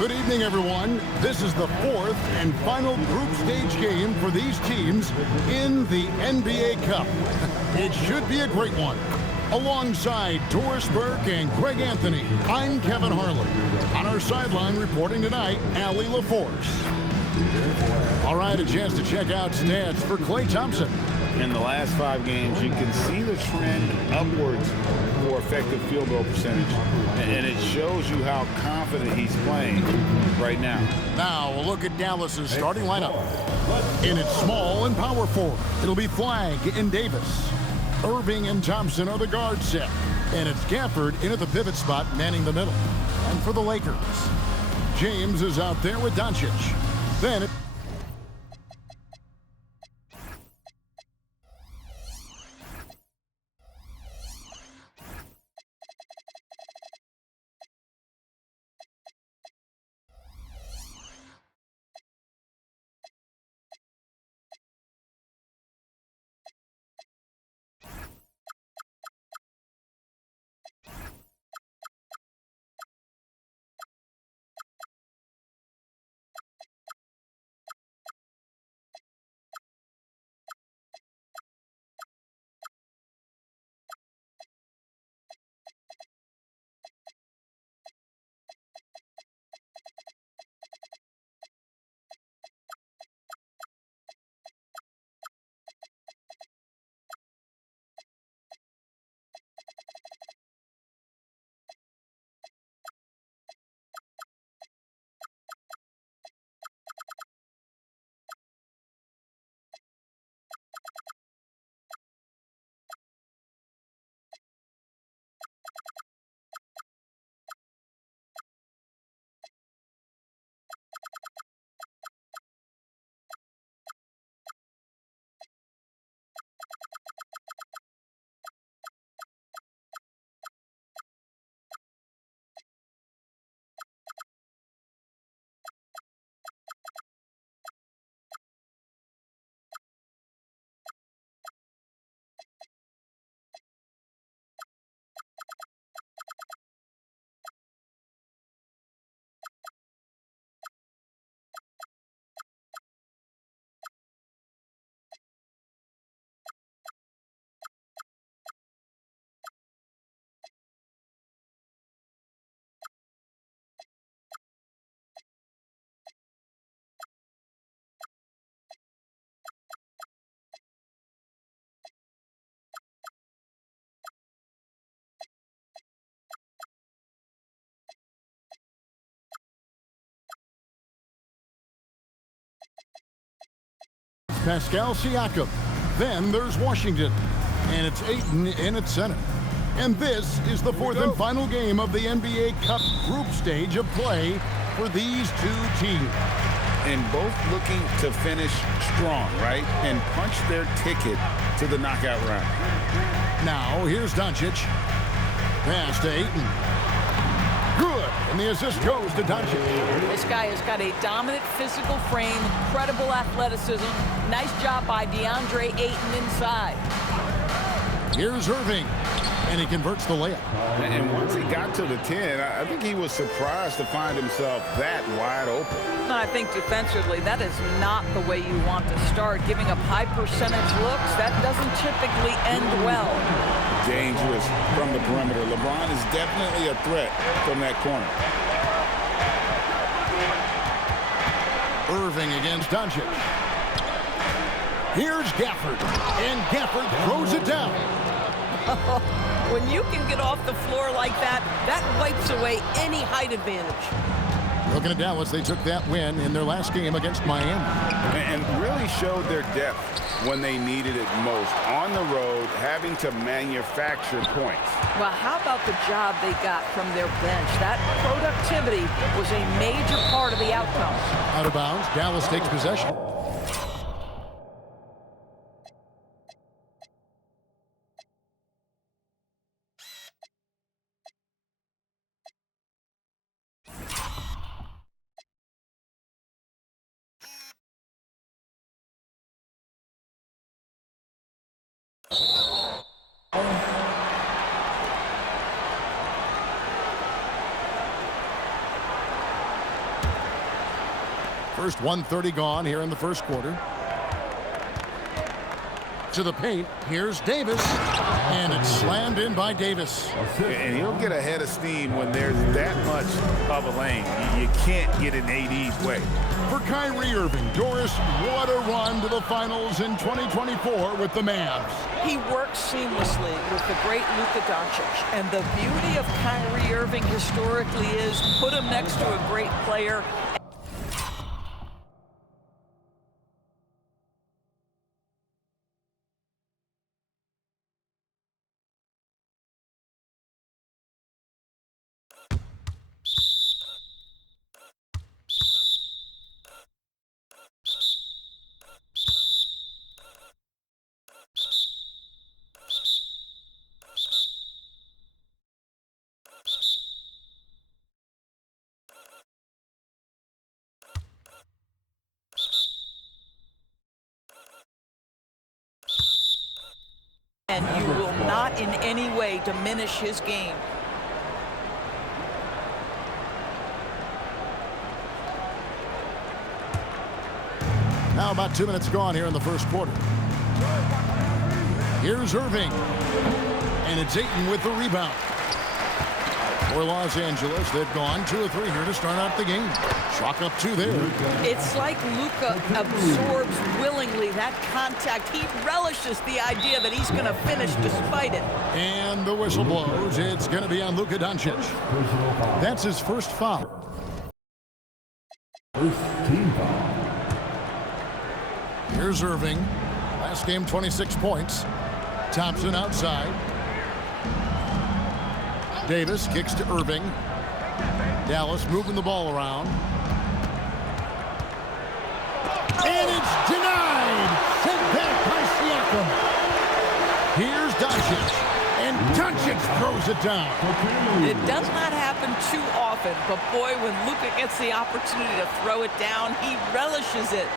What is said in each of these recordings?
Good evening, everyone. This is the fourth and final group stage game for these teams in the NBA Cup. It should be a great one. Alongside Doris Burke and Greg Anthony, I'm Kevin Harlan. On our sideline reporting tonight, Allie LaForce. All right, a chance to check out stats for Klay Thompson. In the last 5 games, you can see the trend upwards for effective field goal percentage, and it shows you how confident he's playing right now. Now, a look at Dallas's starting lineup. In its small and power forward, it'll be Flagg and Davis. Irving and Thompson are the guard set, and it's Gafford in at the pivot spot manning the middle. And for the Lakers, James is out there with Doncic. Then it Pascal Siakam. Then there's Washington, and it's Ayton in at center. And this is the fourth and final game of the NBA Cup group stage of play for these two teams. And both looking to finish strong, right? And punch their ticket to the knockout round. Now, here's Doncic. Pass to Ayton. Good, and the assist goes to Doncic. This guy has got a dominant physical frame, incredible athleticism. Nice job by DeAndre Ayton inside. Here's Irving, and he converts the layup. And once he got to the 10, I think he was surprised to find himself that wide open. I think defensively, that is not the way you want to start. Giving up high percentage looks, that doesn't typically end well. Dangerous from the perimeter. LeBron is definitely a threat from that corner. Irving against Doncic. Here's Gafford, and Gafford throws it down. When you can get off the floor like that, that wipes away any height advantage. Looking at Dallas, they took that win in their last game against Miami. And really showed their depth when they needed it most. On the road, having to manufacture points. Well, how about the job they got from their bench? That productivity was a major part of the outcome. Out of bounds, Dallas takes possession. First 1:30 gone here in the first quarter. To the paint. Here's Davis. And it's slammed in by Davis. And he'll get a head of steam when there's that much of a lane. You can't get in AD's way. For Kyrie Irving, Doris, what a run to the finals in 2024 with the Mavs. He works seamlessly with the great Luka Gives. And the beauty of Kyrie Irving historically is put him next to a great player. And you will not in any way diminish his game. Now about 2 minutes gone here in the first quarter. Here's Irving. And it's Ayton with the rebound. For Los Angeles, they've gone 2 of 3 here to start out the game. Chalk up 2 there. It's like Luka absorbs willingly that contact. He relishes the idea that he's going to finish despite it. And the whistle blows. It's going to be on Luka Gives. That's his first foul. First team foul. Here's Irving. Last game, 26 points. Thompson outside. Davis kicks to Irving. Dallas moving the ball around. And it's denied. Sent back by Siakam. Here's Doncic. And Doncic throws it down. It does not happen too often, but boy, when Luka gets the opportunity to throw it down, he relishes it.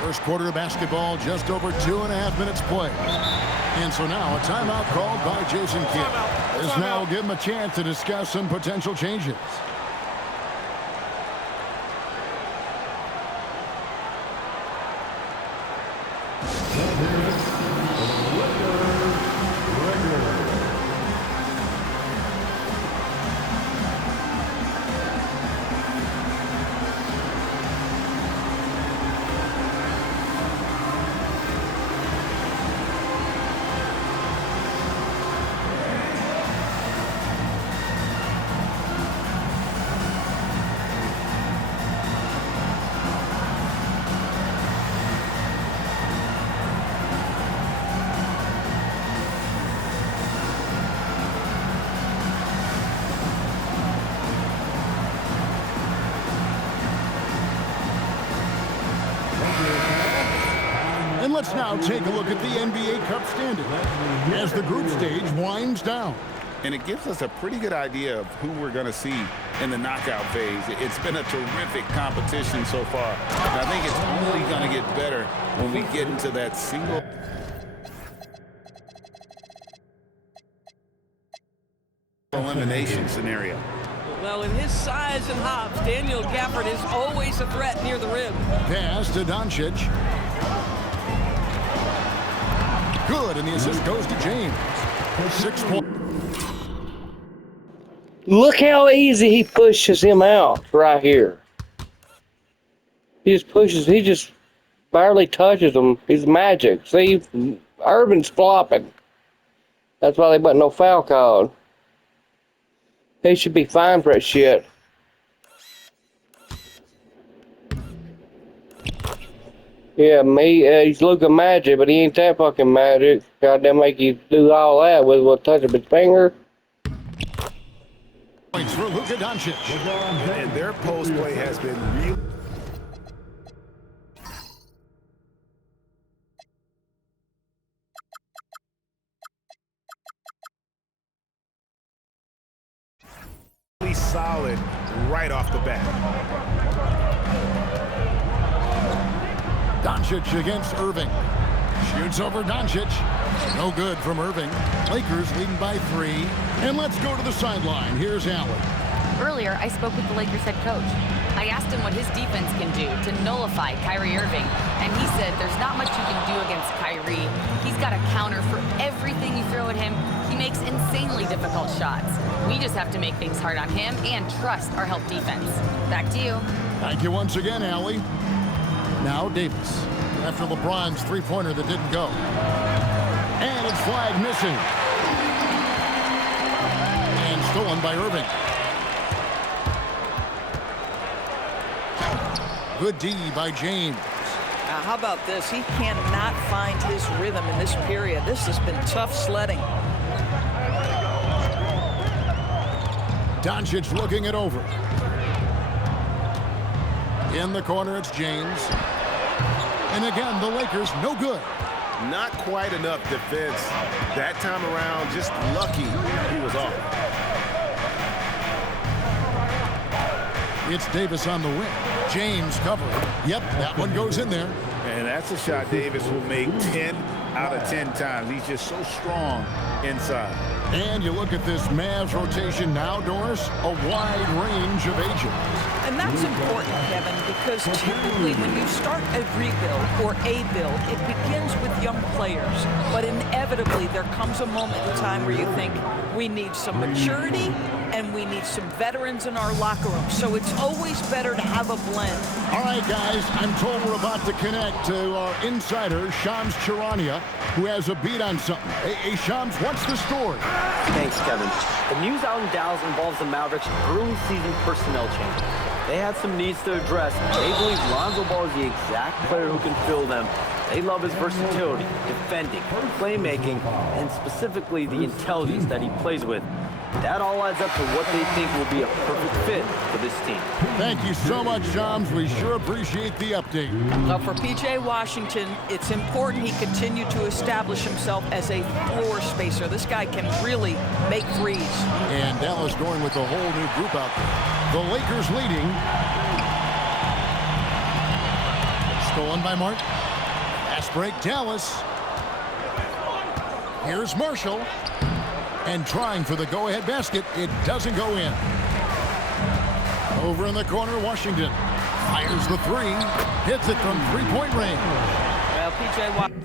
First quarter of basketball, just over 2.5 minutes play. And so now a timeout called by Jason Kidd. This now will give him a chance to discuss some potential changes. And let's now take a look at the NBA Cup standings as the group stage winds down. And it gives us a pretty good idea of who we're going to see in the knockout phase. It's been a terrific competition so far. And I think it's only going to get better when we get into that single elimination scenario. Well, in his size and hops, Daniel Gafford is always a threat near the rim. Pass to Doncic. Good, and the assist goes to James. 6 points. Look how easy he pushes him out right here. He just barely touches him. He's magic. See, Irvin's flopping. That's why they wasn't no foul called. He should be fined for that shit. Yeah, he's Luka Magic, but he ain't that fucking magic. Goddamn, make you do all that with a touch of his finger. Points for Luka Gives. And their post play has been really solid right off the bat. Doncic against Irving. Shoots over Doncic. No good from Irving. Lakers leading by 3. And let's go to the sideline. Here's Allen. Earlier, I spoke with the Lakers head coach. I asked him what his defense can do to nullify Kyrie Irving, and he said there's not much you can do against Kyrie. He's got a counter for everything you throw at him. He makes insanely difficult shots. We just have to make things hard on him and trust our help defense. Back to you. Thank you once again, Allie. Now Davis, after LeBron's three-pointer that didn't go. And it's flag missing. And stolen by Irving. Good D by James. Now, how about this? He cannot find his rhythm in this period. This has been tough sledding. Doncic looking it over. In the corner, it's James. And again, the Lakers, no good. Not quite enough defense that time around. Just lucky he was off. It's Davis on the wing. James covered. Yep, that one goes in there. And that's a shot Davis will make 10 out of 10 times. He's just so strong inside. And you look at this Mavs rotation now, Doris, a wide range of ages. And that's important, Kevin, because typically when you start a rebuild or a build, it begins with young players. But inevitably, there comes a moment in time where you think we need some maturity and we need some veterans in our locker room. So it's always better to have a blend. All right, guys, I'm told we're about to connect to our insider, Shams Charania, who has a beat on something. Hey, Shams, what's the story? Thanks, Kevin. The news out in Dallas involves the Mavericks' early season personnel change. They had some needs to address. They believe Lonzo Ball is the exact player who can fill them. They love his versatility, defending, playmaking, and specifically the intelligence that he plays with. That all adds up to what they think will be a perfect fit for this team. Thank you so much, Shams. We sure appreciate the update. Now, for P.J. Washington, it's important he continue to establish himself as a floor spacer. This guy can really make threes. And Dallas going with a whole new group out there. The Lakers leading. Stolen by Martin. Fast break, Dallas. Here's Marshall. And trying for the go-ahead basket. It doesn't go in. Over in the corner, Washington fires the three. Hits it from three-point range. Well, P.J. Washington.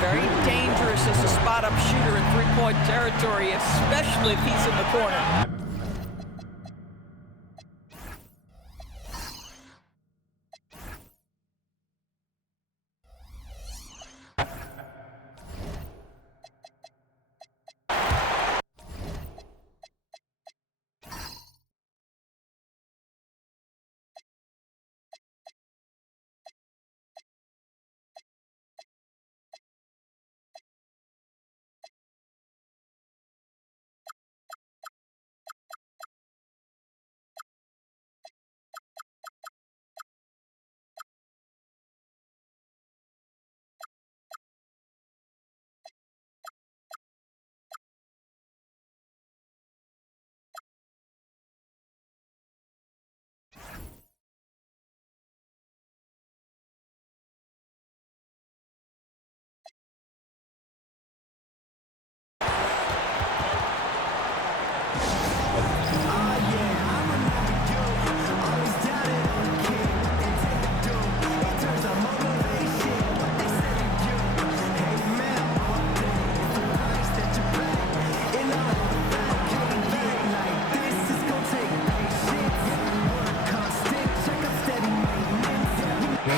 Very dangerous as a spot-up shooter in three-point territory, especially if he's in the corner.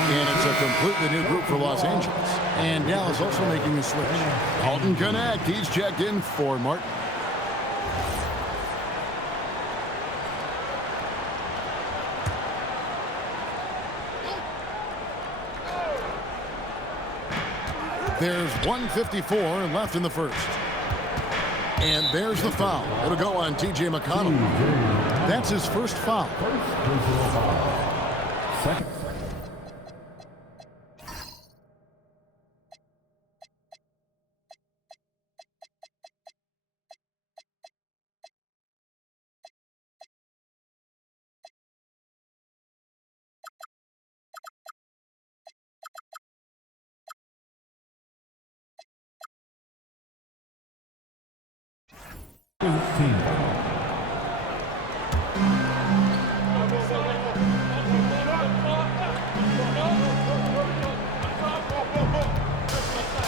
And it's a completely new group for Los Angeles. And Dallas also making the switch. Alton Connect, he's checked in for Martin. There's 1:54 left in the first. And there's the foul. It'll go on T.J. McConnell. That's his first foul. Second.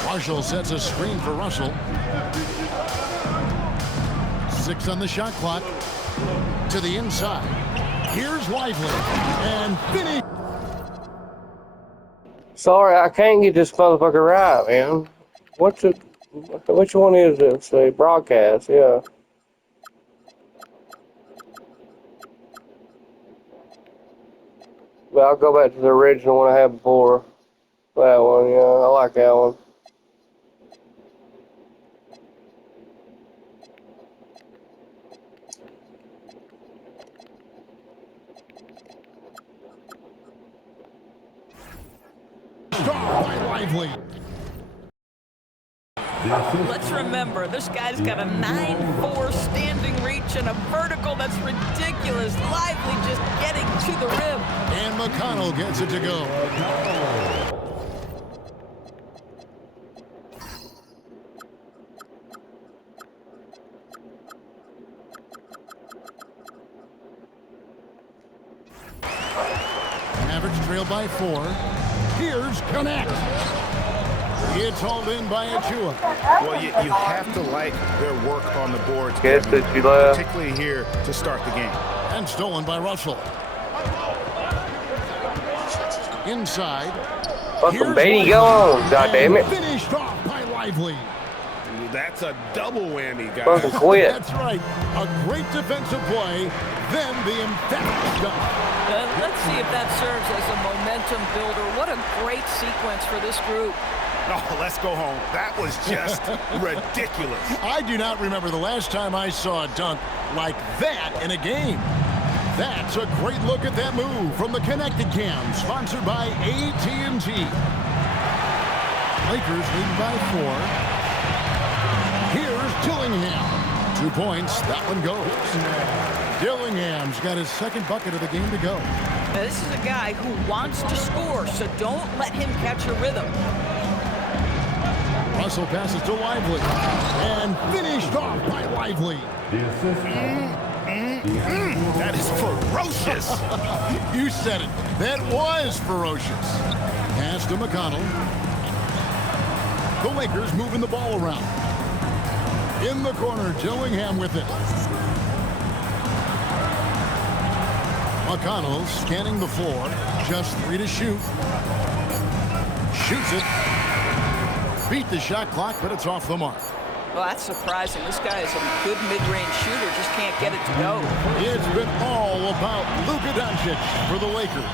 Marshall sets a screen for Russell. 6 on the shot clock. To the inside. Here's Lively. And finish. Sorry, I can't get this motherfucker right, man. Which one is it? Say broadcast, yeah. But I'll go back to the original one I had before. That one, yeah, I like that one. Stop by Lively. Let's remember, this guy's got a 9-4 standing reach and a vertical that's ridiculous. Lively just getting to the rim. And McConnell gets it to go. Mavericks trail by 4. Here's Connect. It's hauled in by Achua. Well, you have to like their work on the boards, Guess Kevin, that you left. particularly here to start the game. And stolen by Russell. Inside. Fucking Beatty, go on, goddammit. Finished off by Lively. That's a double whammy, guys. Fucking quit. That's right. A great defensive play, then the emphatic dunk. Let's see if that serves as a momentum builder. What a great sequence for this group. Oh, let's go home. That was just ridiculous. I do not remember the last time I saw a dunk like that in a game. That's a great look at that move from the Connected Cam, sponsored by AT&T. Lakers lead by 4. Here's Dillingham. 2 points. That one goes. Dillingham's got his second bucket of the game to go. Now, this is a guy who wants to score, so don't let him catch a rhythm. Russell passes to Lively. And finished off by Lively. That is ferocious. You said it. That was ferocious. Pass to McConnell. The Lakers moving the ball around. In the corner, Dillingham with it. McConnell scanning the floor. Just 3 to shoot. Shoots it. Beat the shot clock, but it's off the mark. Well, that's surprising. This guy is a good mid-range shooter, just can't get it to go. It's been all about Luka Gives for the Lakers.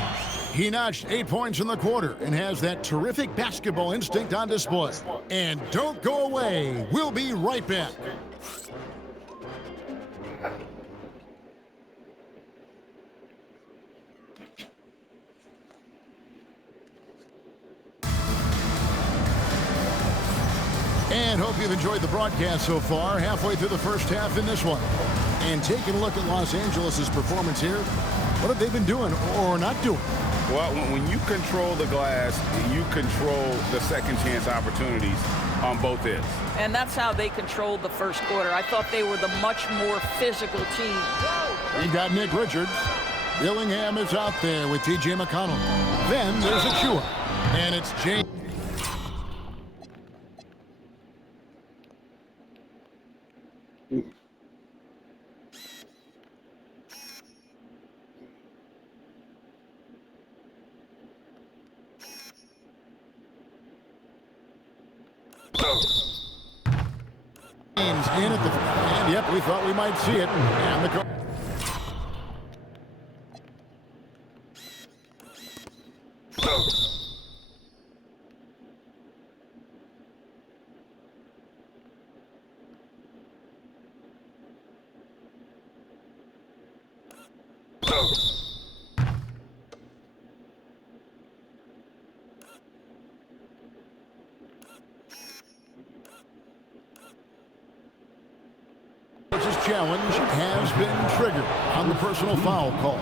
He notched 8 points in the quarter and has that terrific basketball instinct on display. And don't go away. We'll be right back. And hope you've enjoyed the broadcast so far, halfway through the first half in this one. And taking a look at Los Angeles' performance here, what have they been doing or not doing? Well, when you control the glass, you control the second chance opportunities on both ends. And that's how they controlled the first quarter. I thought they were the much more physical team. You got Nick Richards. Dillingham is out there with T.J. McConnell. Then there's Achua. And it's James. In at the and yep, we thought we might see it. And the coach's challenge has been triggered on the personal foul call.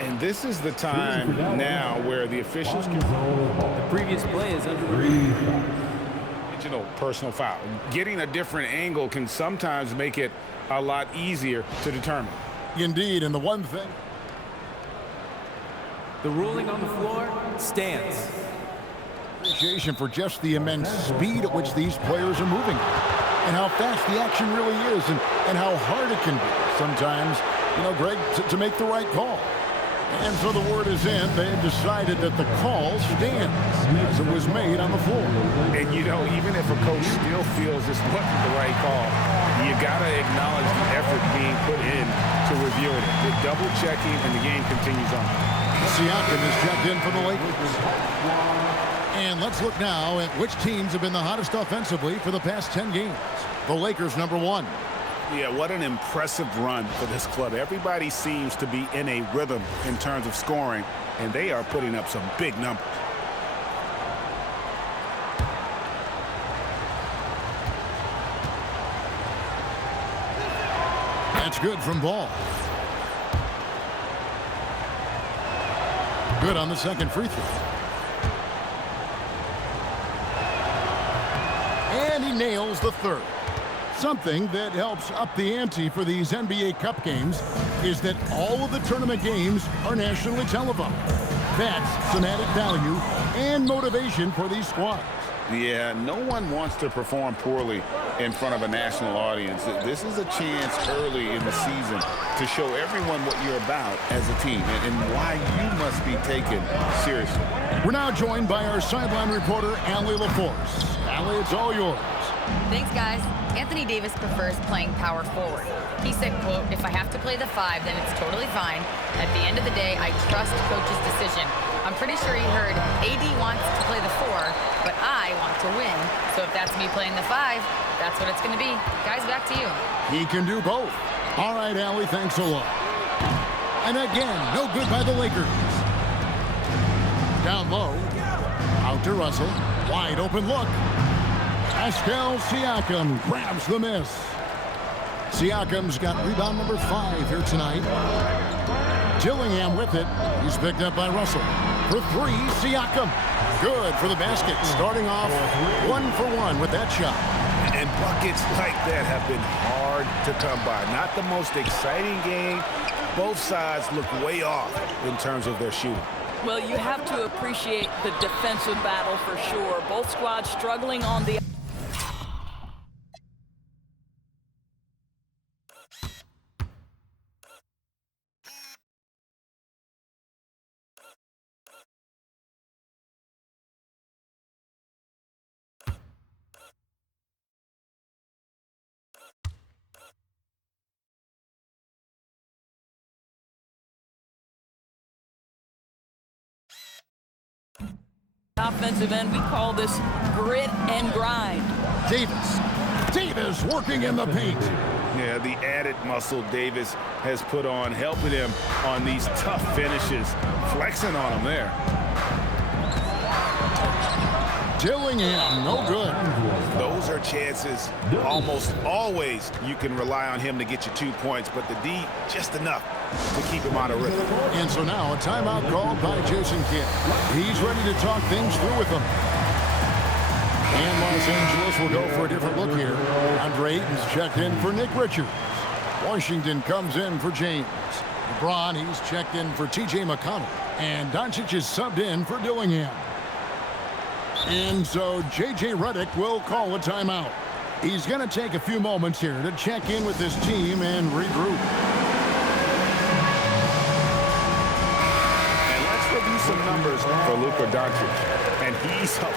And this is the time now where the officials can... The previous play is underrated. Original personal foul. Getting a different angle can sometimes make it a lot easier to determine. Indeed, and the one thing... The ruling on the floor stands. Appreciation for just the immense speed at which these players are moving and how fast the action really is and how hard it can be sometimes, you know, Greg, to make the right call. And so the word is in. They have decided that the call stands as it was made on the floor. And, you know, even if a coach still feels this wasn't the right call, you got to acknowledge the effort being put in to reviewing it. The double checking, and the game continues on. Siakam is checked in for the Lakers. And let's look now at which teams have been the hottest offensively for the past 10 games. The Lakers, number 1. Yeah, what an impressive run for this club. Everybody seems to be in a rhythm in terms of scoring, and they are putting up some big numbers. That's good from Ball. Good on the second free throw. And he nails the third. Something that helps up the ante for these NBA Cup games is that all of the tournament games are nationally televised. That's some added value and motivation for these squads. Yeah, no one wants to perform poorly in front of a national audience. This is a chance early in the season to show everyone what you're about as a team and why you must be taken seriously. We're now joined by our sideline reporter, Allie LaForce. Allie, it's all yours. Thanks, guys. Anthony Davis prefers playing power forward. He said, quote, "If I have to play the 5, then it's totally fine. At the end of the day, I trust coach's decision." I'm pretty sure he heard AD wants to play the 4, but I want to win. So if that's me playing the 5, that's what it's going to be. Guys, back to you. He can do both. All right, Allie, thanks a lot. And again, no good by the Lakers. Down low. Out to Russell. Wide open look. Pascal Siakam grabs the miss. Siakam's got rebound number 5 here tonight. Dillingham with it. He's picked up by Russell. For 3, Siakam. Good for the basket. Starting off 1 for 1 with that shot. And buckets like that have been hard to come by. Not the most exciting game. Both sides look way off in terms of their shooting. Well, you have to appreciate the defensive battle for sure. Both squads struggling on the... offensive end. We call this grit and grind. Davis working in the paint. Yeah, the added muscle Davis has put on, helping him on these tough finishes, flexing on him there. Dillingham, no good. Those are chances. Almost always you can rely on him to get you 2 points, but the D, just enough to keep him out of rhythm. And so now a timeout called by Jason Kidd. He's ready to talk things through with them. And Los Angeles will go for a different look here. Andre Ayton's checked in for Nick Richards. Washington comes in for James. LeBron, he's checked in for T.J. McConnell. And Doncic is subbed in for Dillingham. And so J.J. Redick will call a timeout. He's going to take a few moments here to check in with his team and regroup. And let's review some numbers for Luka Gives. And he's up.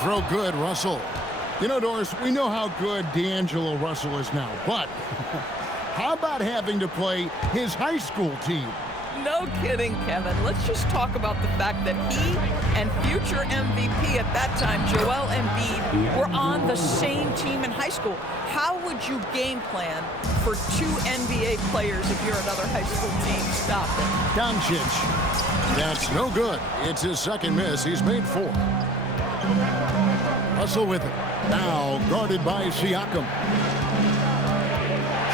throw good, Russell. You know, Doris, we know how good D'Angelo Russell is now, but how about having to play his high school team? No kidding, Kevin. Let's just talk about the fact that he and future MVP at that time, Joel Embiid, were on the same team in high school. How would you game plan for two NBA players if you're another high school team? Stop it. Doncic. That's no good. It's his second miss. He's made 4. Russell with it. Now guarded by Siakam.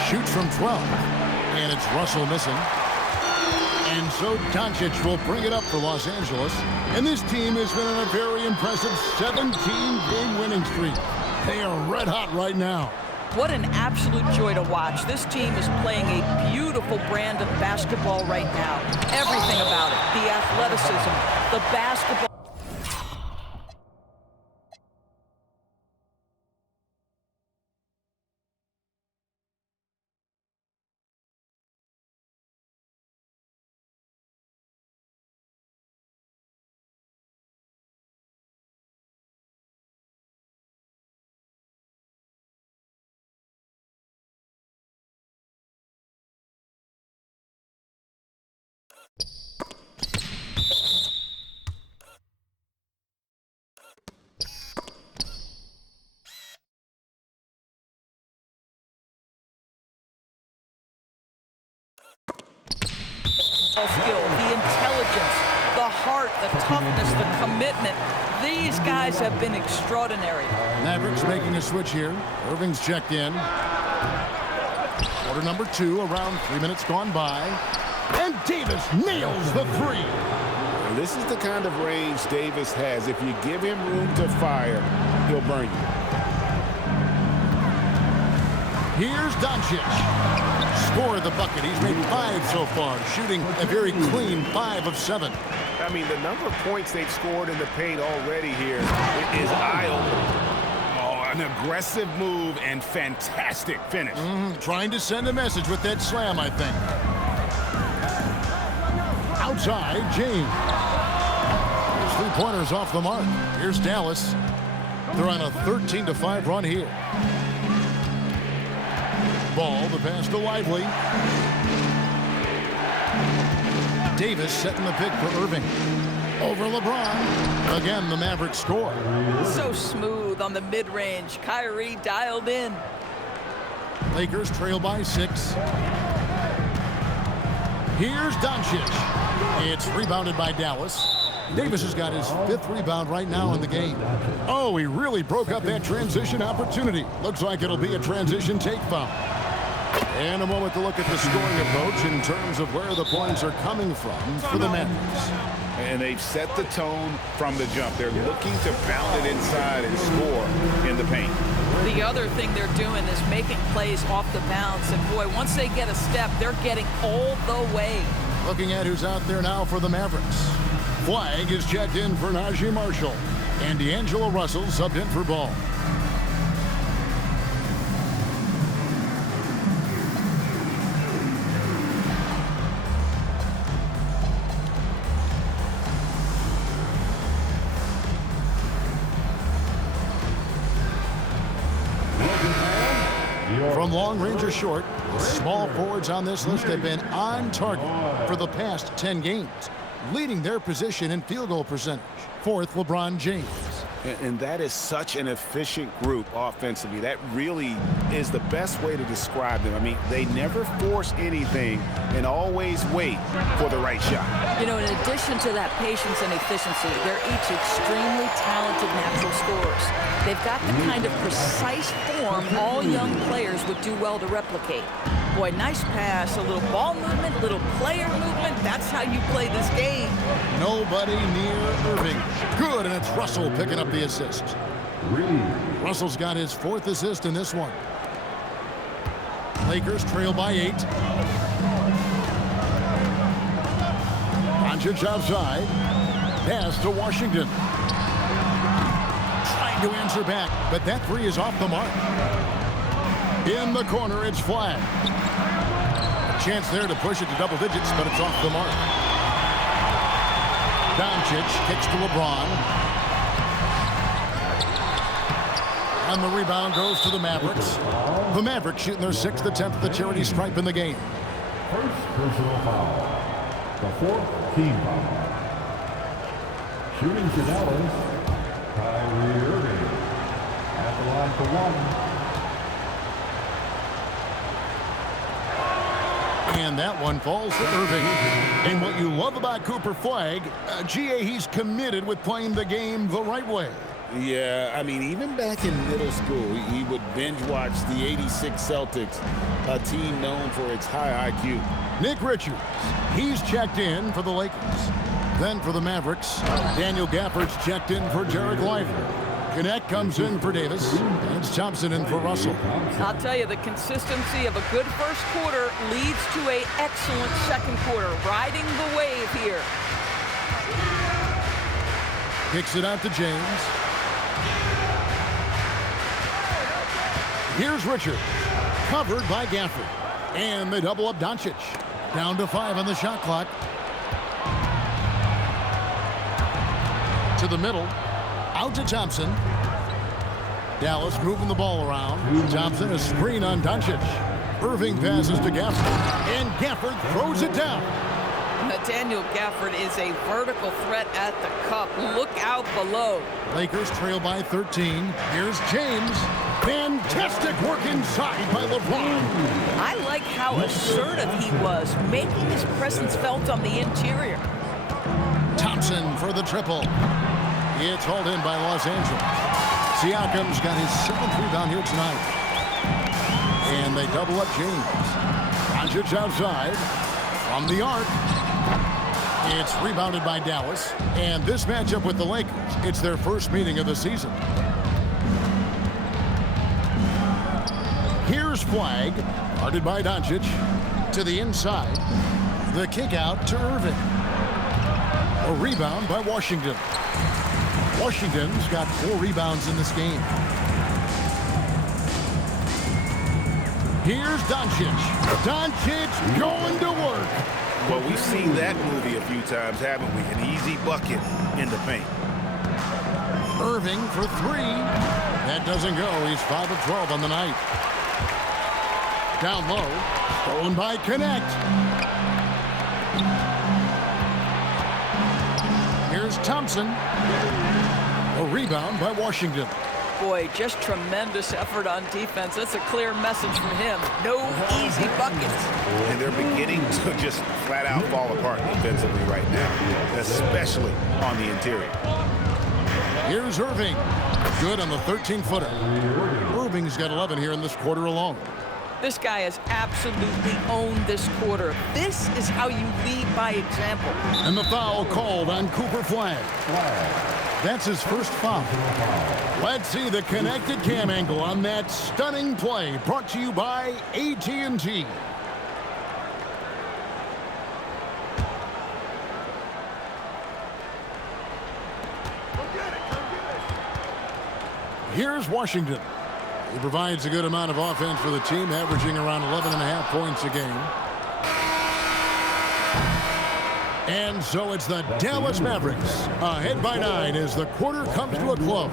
Shoots from 12. And it's Russell missing. And so Doncic will bring it up for Los Angeles. And this team has been on a very impressive 17-game winning streak. They are red hot right now. What an absolute joy to watch. This team is playing a beautiful brand of basketball right now. Everything about it. The athleticism, the basketball. Skill, the intelligence, the heart, the toughness, the commitment. These guys have been extraordinary. Mavericks making a switch here. Irving's checked in. Quarter number 2, around 3 minutes gone by. And Davis nails the 3. This is the kind of range Davis has. If you give him room to fire, he'll burn you. Here's Doncic. Scored the bucket. He's made 5 so far, shooting a very clean 5 of 7. I mean, the number of points they've scored in the paint already here is eye-opening. Oh, an aggressive move and fantastic finish. Trying to send a message with that slam, I think. Outside, James. His 3-pointers off the mark. Here's Dallas. They're on a 13-5 run here. Ball, the pass to Lively. Davis setting the pick for Irving. Over LeBron. Again, the Mavericks score. So smooth on the mid-range. Kyrie dialed in. Lakers trail by 6. Here's Doncic. It's rebounded by Dallas. Davis has got his 5th rebound right now in the game. Oh, he really broke up that transition opportunity. Looks like it'll be a transition take foul. And a moment to look at the scoring approach in terms of where the points are coming from for the Mavericks. And they've set the tone from the jump. They're looking to pound it inside and score in the paint. The other thing they're doing is making plays off the bounce. And boy, once they get a step, they're getting all the way. Looking at who's out there now for the Mavericks. Flag is checked in for Najee Marshall. And D'Angelo Russell subbed in for Ball. From long range or short, the small forwards on this list have been on target for the past 10 games, leading their position in field goal percentage. 4th, LeBron James. And that is such an efficient group offensively. That really is the best way to describe them. I mean, they never force anything and always wait for the right shot. You know, in addition to that patience and efficiency, they're each extremely talented natural scorers. They've got the kind of precise form all young players would do well to replicate. Boy, nice pass, a little ball movement, little player movement. That's how you play this game. Nobody near Irving. Good, and it's Russell picking up the assist. Russell's got his 4th assist in this one. Lakers trail by 8. Doncic outside. Pass to Washington. Trying to answer back, but that 3 is off the mark. In the corner, it's flag. A chance there to push it to double digits, but it's off the mark. Doncic kicks to LeBron. And the rebound goes to the Mavericks. The Mavericks shooting their 6th attempt at the charity stripe in the game. First personal foul. The 4th team foul. Shooting for Dallas, Kyrie Irving. At the line for 1. And that one falls to Irving. And what you love about Cooper Flagg, GA, he's committed with playing the game the right way. Yeah, I mean, even back in middle school, he would binge watch the '86 Celtics, a team known for its high IQ. Nick Richards, he's checked in for the Lakers. Then for the Mavericks, Daniel Gafford's checked in for Jared Lively. Connect comes in for Davis, and it's Thompson in for Russell. I'll tell you, the consistency of a good first quarter leads to an excellent second quarter, riding the wave here. Kicks it out to James. Here's Richard, covered by Gafford. And they double up Doncic. Down to 5 on the shot clock. To the middle, out to Thompson. Dallas moving the ball around. Thompson, a screen on Doncic. Irving passes to Gafford, and Gafford throws it down. Nathaniel Gafford is a vertical threat at the cup. Look out below. Lakers trail by 13. Here's James. Fantastic work inside by LeBron. I like how assertive he was, making his presence felt on the interior. Thompson for the triple. It's hauled in by Los Angeles. Siakam's got his 7th rebound here tonight. And they double up James. Doncic outside. From the arc. It's rebounded by Dallas. And this matchup with the Lakers, it's their first meeting of the season. Here's Flagg, guarded by Doncic. To the inside. The kick out to Irving. A rebound by Washington. Washington's got 4 rebounds in this game. Here's Doncic. Doncic going to work. Well, we've seen that movie a few times, haven't we? An easy bucket in the paint. Irving for 3. That doesn't go. He's 5 of 12 on the night. Down low. Stolen by Connect. Here's Thompson. A rebound by Washington. Boy, just tremendous effort on defense. That's a clear message from him. No easy buckets. And they're beginning to just flat out fall apart defensively right now, especially on the interior. Here's Irving. Good on the 13-footer. Irving's got 11 here in this quarter alone. This guy has absolutely owned this quarter. This is how you lead by example. And the foul called on Cooper Flagg. That's his first foul. Let's see the connected cam angle on that stunning play, brought to you by AT&T. Here's Washington. He provides a good amount of offense for the team, averaging around 11.5 points a game. And so it's the Dallas Mavericks ahead by 9 as the quarter comes to a close.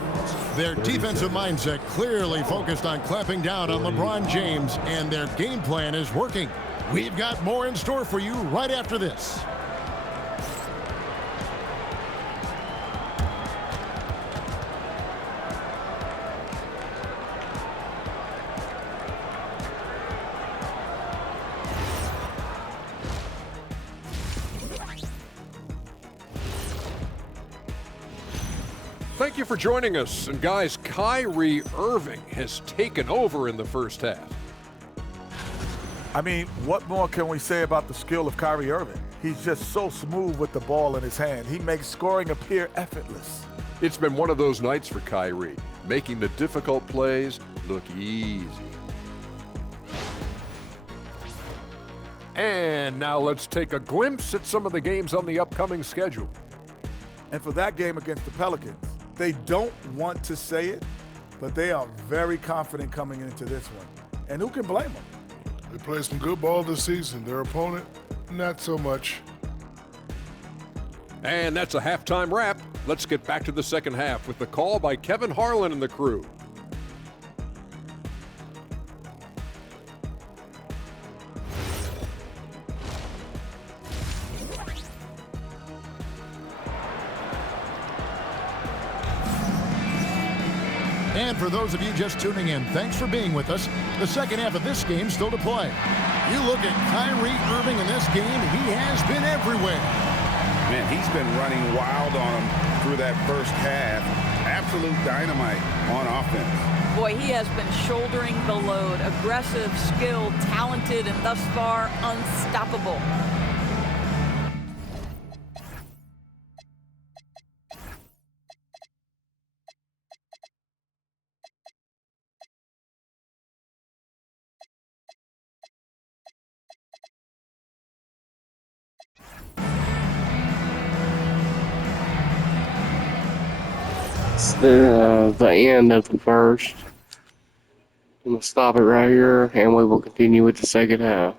Their defensive mindset clearly focused on clamping down on LeBron James, and their game plan is working. We've got more in store for you right after this. Thank you for joining us. And guys, Kyrie Irving has taken over in the first half. I mean, what more can we say about the skill of Kyrie Irving? He's just so smooth with the ball in his hand. He makes scoring appear effortless. It's been one of those nights for Kyrie, making the difficult plays look easy. And now let's take a glimpse at some of the games on the upcoming schedule. And for that game against the Pelicans, they don't want to say it, but they are very confident coming into this one. And who can blame them? They played some good ball this season. Their opponent, not so much. And that's a halftime wrap. Let's get back to the second half with the call by Kevin Harlan and the crew. And for those of you just tuning in, thanks for being with us. The second half of this game still to play. You look at Kyrie Irving in this game, he has been everywhere. Man, he's been running wild on him through that first half. Absolute dynamite on offense. Boy, he has been shouldering the load. Aggressive, skilled, talented, and thus far unstoppable. It's the end of the first. I'm going to stop it right here, and we will continue with the second half.